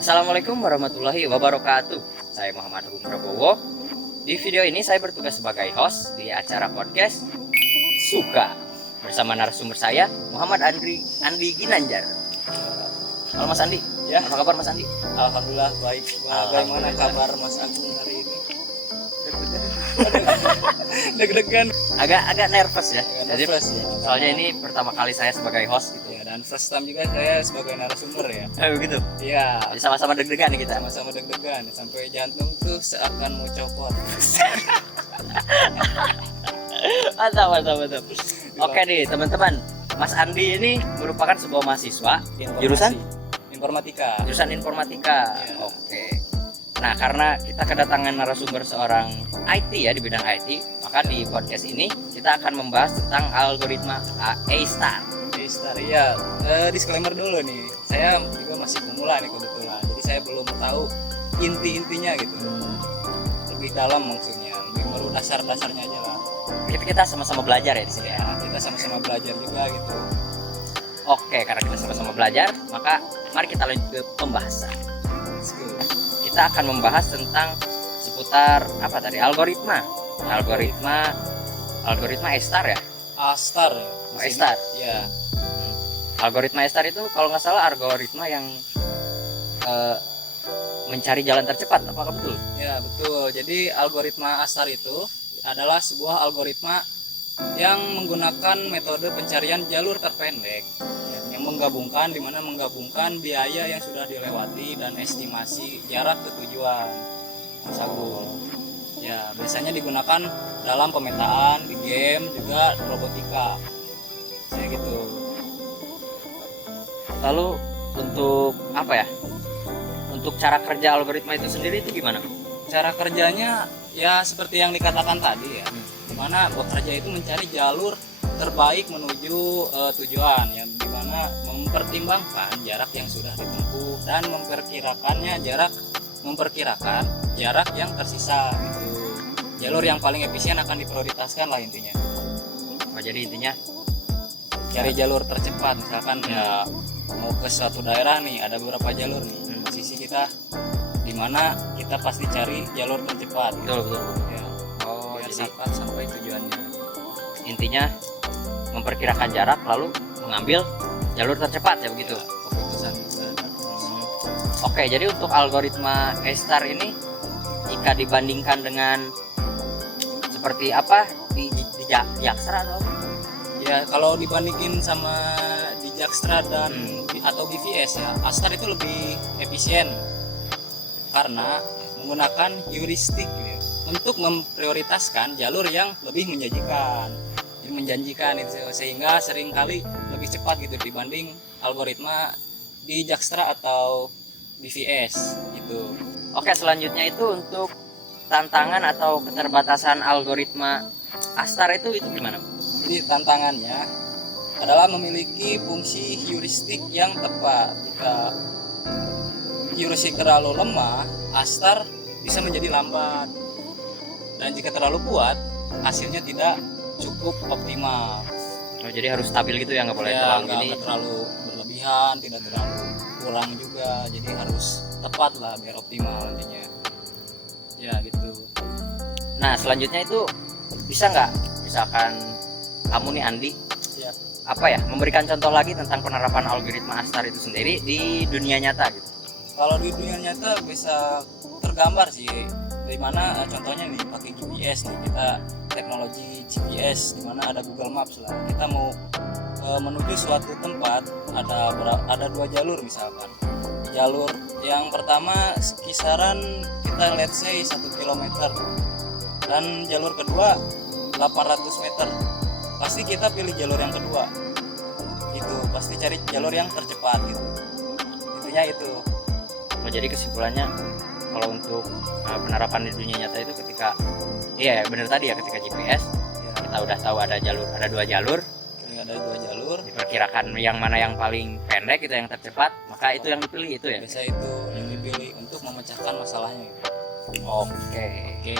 Assalamualaikum warahmatullahi wabarakatuh. Saya Muhammad Agung Prabowo. Di video ini saya bertugas sebagai host di acara podcast Suka bersama narasumber saya Muhammad Andi Ginanjar. Halo Mas Andi. Ya. Apa kabar Mas Andi? Alhamdulillah baik. Bagaimana kabar Mas Agung hari ini? Deg-degan. Agak nervous ya. Jadi Nervous ya. soalnya ini pertama kali saya sebagai host gitu. Ya, dan first time juga saya sebagai narasumber ya. Begitu. Iya. Jadi sama-sama deg-degan nih kita. Sama-sama deg-degan sampai jantung tuh seakan mau copot. Mantap. Oke nih teman-teman, Mas Andi ini merupakan sebuah mahasiswa jurusan informatika. jurusan informatika. Ya. Oke. Nah, karena kita kedatangan narasumber seorang IT ya di bidang IT, maka di podcast ini kita akan membahas tentang algoritma A-Star. Star ya. Disclaimer dulu nih. Saya juga masih pemula nih kebetulan. Jadi saya belum tahu inti-intinya gitu. Lebih dalam maksudnya, lebih baru dasar-dasarnya aja lah. Kita sama-sama belajar ya di sini ya. Ya, kita sama-sama belajar juga gitu. Oke, karena kita sama-sama belajar, maka mari kita lanjut ke pembahasan. Let's go. Kita akan membahas tentang seputar apa tadi? Algoritma A-Star ya? A-Star ya. A-Star. Ya. Algoritma A-Star itu kalau nggak salah algoritma yang mencari jalan tercepat, apakah betul? Ya, betul. Jadi algoritma A-Star itu adalah sebuah algoritma yang menggunakan metode pencarian jalur terpendek yang menggabungkan biaya yang sudah dilewati dan estimasi jarak ke tujuan. Mas Agung. Ya, biasanya digunakan dalam pemetaan, di game, juga robotika. Kayak gitu. Lalu untuk apa ya? Untuk cara kerja algoritma itu sendiri itu gimana? Cara kerjanya ya seperti yang dikatakan tadi ya, dimana bekerja itu mencari jalur terbaik menuju tujuan, yang dimana mempertimbangkan jarak yang sudah ditempuh dan memperkirakan jarak yang tersisa gitu. Jalur yang paling efisien akan diprioritaskan lah intinya. Oh, jadi intinya Cari jalur tercepat, misalkan ya mau ke suatu daerah nih, ada beberapa jalur nih. Posisi kita dimana kita pasti cari jalur tercepat gitu. betul. Ya, Oh, biar jadi cepat sampai tujuannya. intinya memperkirakan jarak lalu mengambil jalur tercepat ya begitu. Keputusan juga. Oke, jadi untuk algoritma A-Star ini jika dibandingkan dengan seperti apa di Jakstra atau apa? Ya, kalau dibandingin sama di Jakstra dan atau BVS ya, A-Star itu lebih efisien karena menggunakan heuristik gitu, untuk memprioritaskan jalur yang lebih menjanjikan itu, sehingga seringkali lebih cepat gitu dibanding algoritma di Jakstra atau BVS gitu. Oke, selanjutnya itu untuk tantangan atau keterbatasan algoritma A-Star itu gimana? Jadi tantangannya adalah memiliki fungsi heuristik yang tepat. Jika heuristik terlalu lemah, A-Star bisa menjadi lambat. Dan jika terlalu kuat, hasilnya tidak cukup optimal. Oh, jadi harus stabil gitu ya, nggak boleh Ya, terlalu gini. nggak terlalu berlebihan, tidak terlalu kurang juga. Jadi harus tepat lah biar optimal nantinya. Ya gitu. Nah, selanjutnya itu bisa nggak, misalkan kamu nih Andi, Siap. apa ya, memberikan contoh lagi tentang penerapan algoritma A-Star itu sendiri di dunia nyata gitu. Kalau di dunia nyata bisa tergambar sih, dari mana contohnya nih pakai GPS nih, kita teknologi GPS di mana ada Google Maps lah. Kita mau menuju suatu tempat, ada dua jalur misalkan. Jalur yang pertama kisaran kita let's say 1 km dan jalur kedua 800 meter. Pasti kita pilih jalur yang kedua. Itu pasti cari jalur yang tercepat gitu. Intinya itu. Oh, jadi kesimpulannya kalau untuk penerapan di dunia nyata itu ketika benar tadi ya, ketika GPS Ya, kita udah tahu ada dua jalur, ada dua jalur. diperkirakan yang mana yang paling pendek itu yang tercepat, maka itu yang dipilih itu ya. Biasa itu yang dipilih untuk memecahkan masalahnya gitu. Oke. Oke.